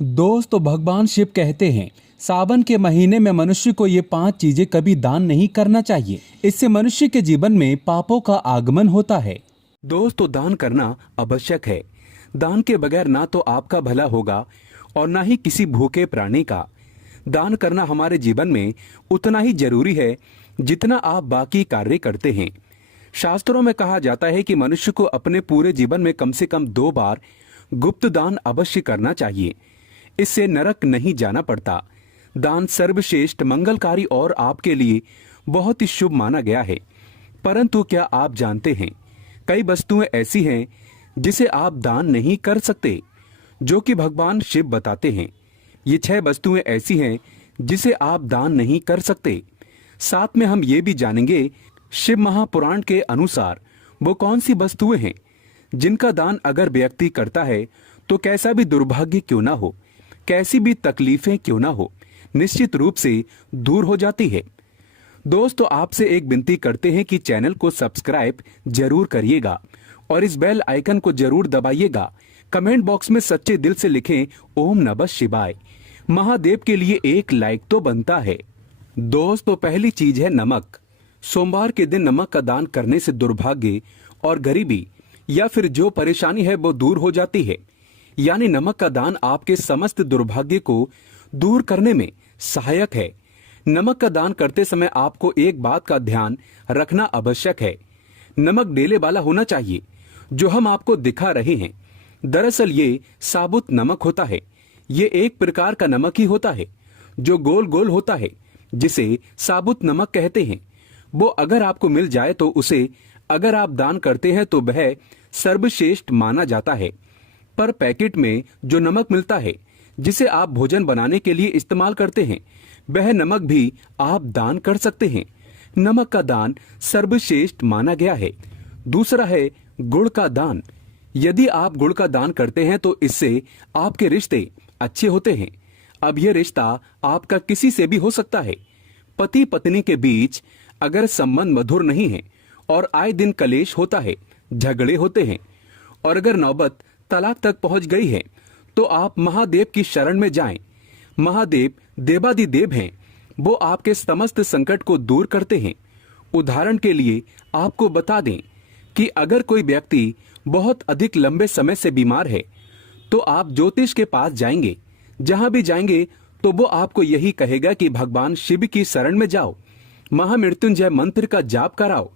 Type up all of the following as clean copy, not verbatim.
दोस्तों भगवान शिव कहते हैं सावन के महीने में मनुष्य को ये 5 चीजें कभी दान नहीं करना चाहिए। इससे मनुष्य के जीवन में पापों का आगमन होता है। दोस्तों दान करना आवश्यक है। दान के बगैर ना तो आपका भला होगा और ना ही किसी भूखे प्राणी का। दान करना हमारे जीवन में उतना ही जरूरी है जितना आप बाकी कार्य करते हैं। शास्त्रों में कहा जाता है कि मनुष्य को अपने पूरे जीवन में कम से कम 2 बार गुप्त दान अवश्य करना चाहिए। इससे नरक नहीं जाना पड़ता। दान सर्वश्रेष्ठ, मंगलकारी और आपके लिए बहुत ही शुभ माना गया है। परंतु क्या आप जानते हैं, कई वस्तुएं ऐसी हैं जिसे आप दान नहीं कर सकते, जो कि भगवान शिव बताते हैं। ये 6 वस्तुएं ऐसी हैं जिसे आप दान नहीं कर सकते। साथ में हम ये भी जानेंगे शिव महापुराण के अनुसार वो कौन सी वस्तुएं हैं जिनका दान अगर व्यक्ति करता है तो कैसा भी दुर्भाग्य क्यों ना हो, कैसी भी तकलीफें क्यों ना हो, निश्चित रूप से दूर हो जाती है। दोस्तों आपसे एक विनती करते हैं कि चैनल को सब्सक्राइब जरूर करिएगा और इस बेल आइकन को जरूर दबाइएगा। कमेंट बॉक्स में सच्चे दिल से लिखें ओम नमः शिवाय। महादेव के लिए एक लाइक तो बनता है। दोस्तों पहली चीज है नमक। सोमवार के दिन नमक का दान करने से दुर्भाग्य और गरीबी या फिर जो परेशानी है वो दूर हो जाती है। यानी नमक का दान आपके समस्त दुर्भाग्य को दूर करने में सहायक है। नमक का दान करते समय आपको एक बात का ध्यान रखना आवश्यक है। नमक डेले वाला होना चाहिए। जो हम आपको दिखा रहे हैं दरअसल ये साबुत नमक होता है। ये एक प्रकार का नमक ही होता है जो गोल गोल होता है, जिसे साबुत नमक कहते हैं। वो अगर आपको मिल जाए तो उसे अगर आप दान करते हैं तो वह सर्वश्रेष्ठ माना जाता है। पर पैकेट में जो नमक मिलता है जिसे आप भोजन बनाने के लिए इस्तेमाल करते हैं, वह नमक भी आप दान कर सकते हैं। नमक का दान सर्वश्रेष्ठ माना गया है। दूसरा है गुड़ का दान। यदि आप गुड़ का दान करते हैं तो इससे आपके रिश्ते अच्छे होते हैं। अब यह रिश्ता आपका किसी से भी हो सकता है। पति पत्नी के बीच अगर संबंध मधुर नहीं है और आए दिन कलेश होता है, झगड़े होते हैं और अगर नौबत तलाक तक पहुंच गई है तो आप महादेव की शरण में जाएं। महादेव देवादिदेव हैं। वो आपके समस्त संकट को दूर करते हैं। उदाहरण के लिए आपको बता दें कि अगर कोई व्यक्ति बहुत अधिक लंबे समय से बीमार है तो आप ज्योतिष के पास जाएंगे। जहां भी जाएंगे तो वो आपको यही कहेगा कि भगवान शिव की शरण में जाओ, महामृत्युंजय मंत्र का जाप कराओ,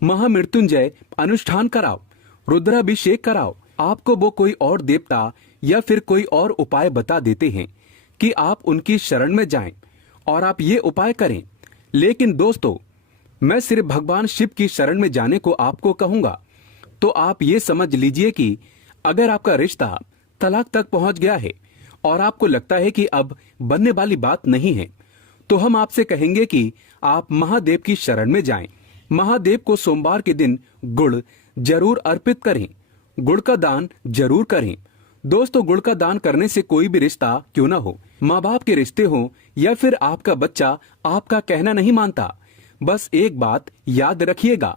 महामृत्युंजय अनुष्ठान कराओ, रुद्राभिषेक कराओ। आपको वो कोई और देवता या फिर कोई और उपाय बता देते हैं कि आप उनकी शरण में जाएं और आप ये उपाय करें। लेकिन दोस्तों मैं सिर्फ भगवान शिव की शरण में जाने को आपको कहूंगा। तो आप ये समझ लीजिए कि अगर आपका रिश्ता तलाक तक पहुंच गया है और आपको लगता है कि अब बनने वाली बात नहीं है, तो हम आपसे कहेंगे कि आप महादेव की शरण में जाएं। महादेव को सोमवार के दिन गुड़ जरूर अर्पित करें। गुड़ का दान जरूर करें। दोस्तों गुड़ का दान करने से कोई भी रिश्ता क्यों ना हो, माँ बाप के रिश्ते हो या फिर आपका बच्चा आपका कहना नहीं मानता, बस एक बात याद रखिएगा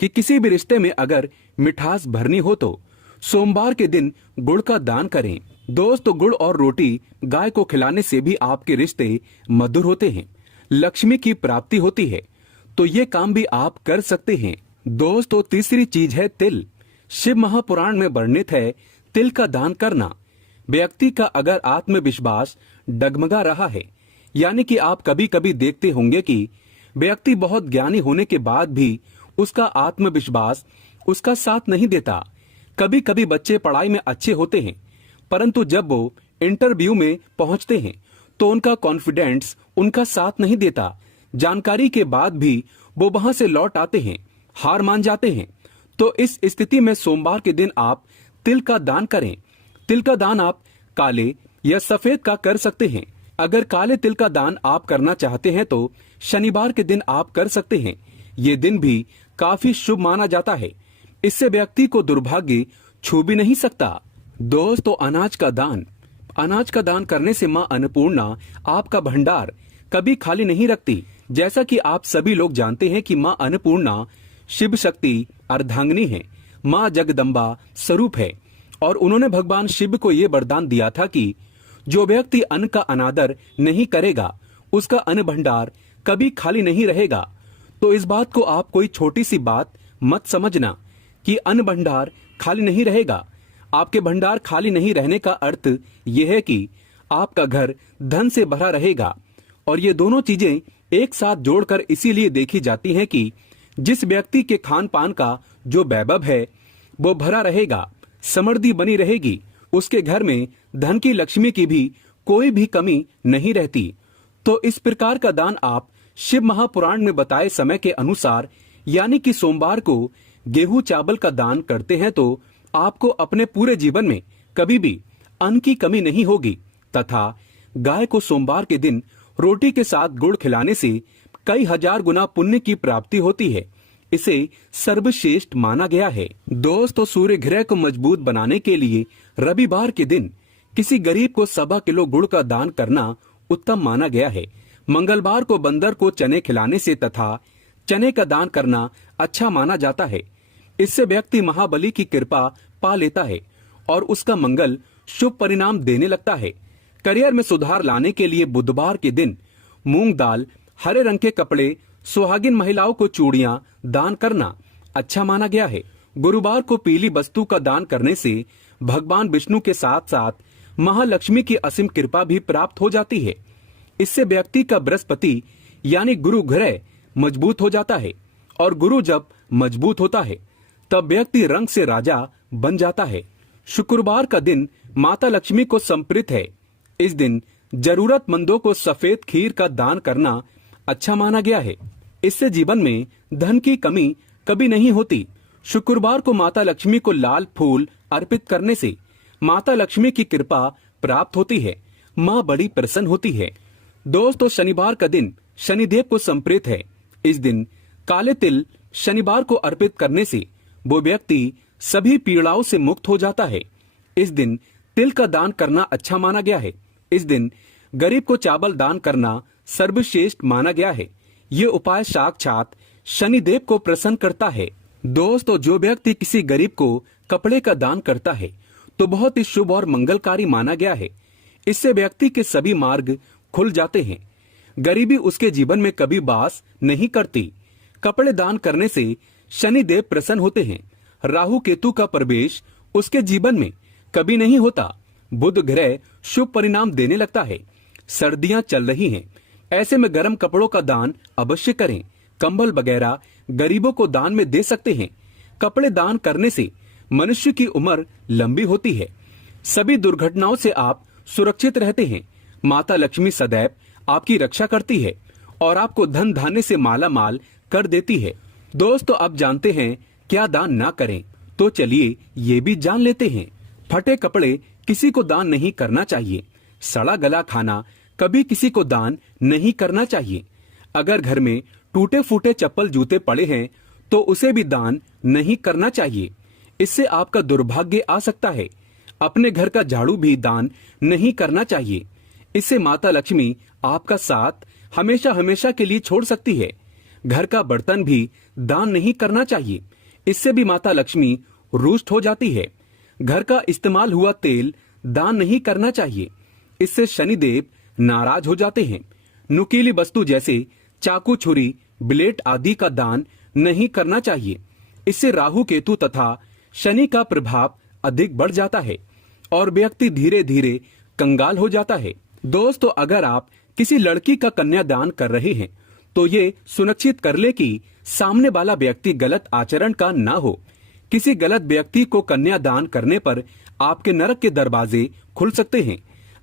कि किसी भी रिश्ते में अगर मिठास भरनी हो तो सोमवार के दिन गुड़ का दान करें। दोस्तों गुड़ और रोटी गाय को खिलाने से भी आपके रिश्ते मधुर होते हैं, लक्ष्मी की प्राप्ति होती है। तो ये काम भी आप कर सकते हैं। दोस्तों तीसरी चीज है तिल। शिव महापुराण में वर्णित है तिल का दान करना। व्यक्ति का अगर आत्मविश्वास डगमगा रहा है, यानी कि आप कभी कभी देखते होंगे कि व्यक्ति बहुत ज्ञानी होने के बाद भी उसका आत्मविश्वास उसका साथ नहीं देता। कभी कभी बच्चे पढ़ाई में अच्छे होते हैं, परंतु जब वो इंटरव्यू में पहुंचते हैं तो उनका कॉन्फिडेंस उनका साथ नहीं देता। जानकारी के बाद भी वो वहां से लौट आते हैं, हार मान जाते हैं। तो इस स्थिति में सोमवार के दिन आप तिल का दान करें। तिल का दान आप काले या सफेद का कर सकते हैं। अगर काले तिल का दान आप करना चाहते हैं तो शनिवार के दिन आप कर सकते हैं। ये दिन भी काफी शुभ माना जाता है। इससे व्यक्ति को दुर्भाग्य छू भी नहीं सकता। दोस्तों अनाज का दान। अनाज का दान करने से माँ अन्नपूर्णा आपका भंडार कभी खाली नहीं रखती। जैसा कि आप सभी लोग जानते हैं कि माँ अन्नपूर्णा शिव शक्ति अर्धांगिनी है, माँ जगदम्बा स्वरूप है और उन्होंने भगवान शिव को ये वरदान दिया था कि जो व्यक्ति अन्न का अनादर नहीं करेगा उसका अन्न भंडार कभी खाली नहीं रहेगा। तो इस बात को आप कोई छोटी सी बात मत समझना कि अन्न भंडार खाली नहीं रहेगा। आपके भंडार खाली नहीं रहने का अर्थ यह है कि आपका घर धन से भरा रहेगा। और ये दोनों चीजें एक साथ जोड़कर इसीलिए देखी जाती हैं कि जिस व्यक्ति के खान पान का जो वैभव है वो भरा रहेगा, समृद्धि बनी रहेगी, उसके घर में धन की लक्ष्मी की भी कोई भी कमी नहीं रहती। तो इस प्रकार का दान आप शिव महापुराण में बताए समय के अनुसार यानी कि सोमवार को गेहूं चावल का दान करते हैं तो आपको अपने पूरे जीवन में कभी भी अन्न की कमी नहीं होगी। तथा गाय को सोमवार के दिन रोटी के साथ गुड़ खिलाने से कई हजार गुना पुण्य की प्राप्ति होती है। इसे सर्वश्रेष्ठ माना गया है। दोस्तों, सूर्य ग्रह को मजबूत बनाने के लिए रविवार के दिन किसी गरीब को 1.25 किलो गुड़ का दान करना उत्तम माना गया है। मंगलवार को बंदर को चने खिलाने से तथा चने का दान करना अच्छा माना जाता है। इससे व्यक्ति महाबली की कृपा पा लेता है और उसका मंगल शुभ परिणाम देने लगता है। करियर में सुधार लाने के लिए बुधवार के दिन मूंग दाल, हरे रंग के कपड़े, सुहागिन महिलाओं को चूड़ियां दान करना अच्छा माना गया है। गुरुवार को पीली वस्तु का दान करने से भगवान विष्णु के साथ साथ महालक्ष्मी की असीम कृपा भी प्राप्त हो जाती है। इससे व्यक्ति का बृहस्पति यानी गुरु ग्रह मजबूत हो जाता है और गुरु जब मजबूत होता है तब व्यक्ति रंग से राजा बन जाता है। शुक्रवार का दिन माता लक्ष्मी को समर्पित है। इस दिन जरूरतमंदों को सफेद खीर का दान करना अच्छा माना गया है। इससे जीवन में धन की कमी कभी नहीं होती। शुक्रवार को माता लक्ष्मी को लाल फूल अर्पित करने से माता लक्ष्मी की कृपा प्राप्त होती है, माँ बड़ी प्रसन्न होती है। दोस्तों, शनिवार का दिन शनिदेव को समर्पित है। इस दिन काले तिल शनिवार को अर्पित करने से वो व्यक्ति सभी पीड़ाओं से मुक्त हो जाता है। इस दिन तिल का दान करना अच्छा माना गया है। इस दिन गरीब को चावल दान करना सर्वश्रेष्ठ माना गया है। ये उपाय साक्षात शनिदेव को प्रसन्न करता है। दोस्तों, जो व्यक्ति किसी गरीब को कपड़े का दान करता है तो बहुत ही शुभ और मंगलकारी माना गया है। इससे व्यक्ति के सभी मार्ग खुल जाते हैं। गरीबी उसके जीवन में कभी वास नहीं करती। कपड़े दान करने से शनिदेव प्रसन्न होते हैं। राहु केतु का प्रवेश उसके जीवन में कभी नहीं होता। बुध ग्रह शुभ परिणाम देने लगता है। सर्दियां चल रही हैं, ऐसे में गर्म कपड़ों का दान अवश्य करें। कंबल वगैरह गरीबों को दान में दे सकते हैं। कपड़े दान करने से मनुष्य की उम्र लंबी होती है। सभी दुर्घटनाओं से आप सुरक्षित रहते हैं। माता लक्ष्मी सदैव आपकी रक्षा करती है और आपको धन धान्य से माला माल कर देती है। दोस्तों, अब जानते हैं क्या दान ना करें, तो चलिए ये भी जान लेते हैं। फटे कपड़े किसी को दान नहीं करना चाहिए। सड़ा गला खाना कभी किसी को दान नहीं करना चाहिए। अगर घर में टूटे फूटे चप्पल जूते पड़े हैं तो उसे भी दान नहीं करना चाहिए। इससे आपका दुर्भाग्य आ सकता है। अपने घर का झाड़ू भी दान नहीं करना चाहिए। इससे माता लक्ष्मी आपका साथ हमेशा हमेशा के लिए छोड़ सकती है। घर का बर्तन भी दान नहीं करना चाहिए। इससे भी माता लक्ष्मी रुष्ट हो जाती है। घर का इस्तेमाल हुआ तेल दान नहीं करना चाहिए। इससे शनिदेव नाराज हो जाते हैं। नुकीली वस्तु जैसे चाकू, छुरी, ब्लेड आदि का दान नहीं करना चाहिए। इससे राहु केतु तथा शनि का प्रभाव अधिक बढ़ जाता है और व्यक्ति धीरे धीरे कंगाल हो जाता है। दोस्तों, अगर आप किसी लड़की का कन्यादान कर रहे हैं तो ये सुनिश्चित कर ले कि सामने वाला व्यक्ति गलत आचरण का ना हो। किसी गलत व्यक्ति को कन्यादान करने पर आपके नरक के दरवाजे खुल सकते हैं।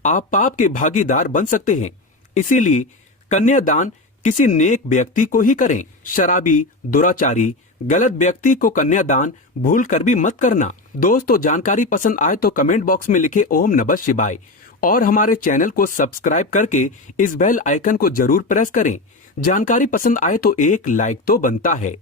आप पाप के भागीदार बन सकते हैं। इसीलिए कन्यादान किसी नेक व्यक्ति को ही करें। शराबी, दुराचारी, गलत व्यक्ति को कन्यादान भूल कर भी मत करना। दोस्तों, जानकारी पसंद आए तो कमेंट बॉक्स में लिखे ओम नमः शिवाय और हमारे चैनल को सब्सक्राइब करके इस बेल आइकन को जरूर प्रेस करें। जानकारी पसंद आए तो एक लाइक तो बनता है।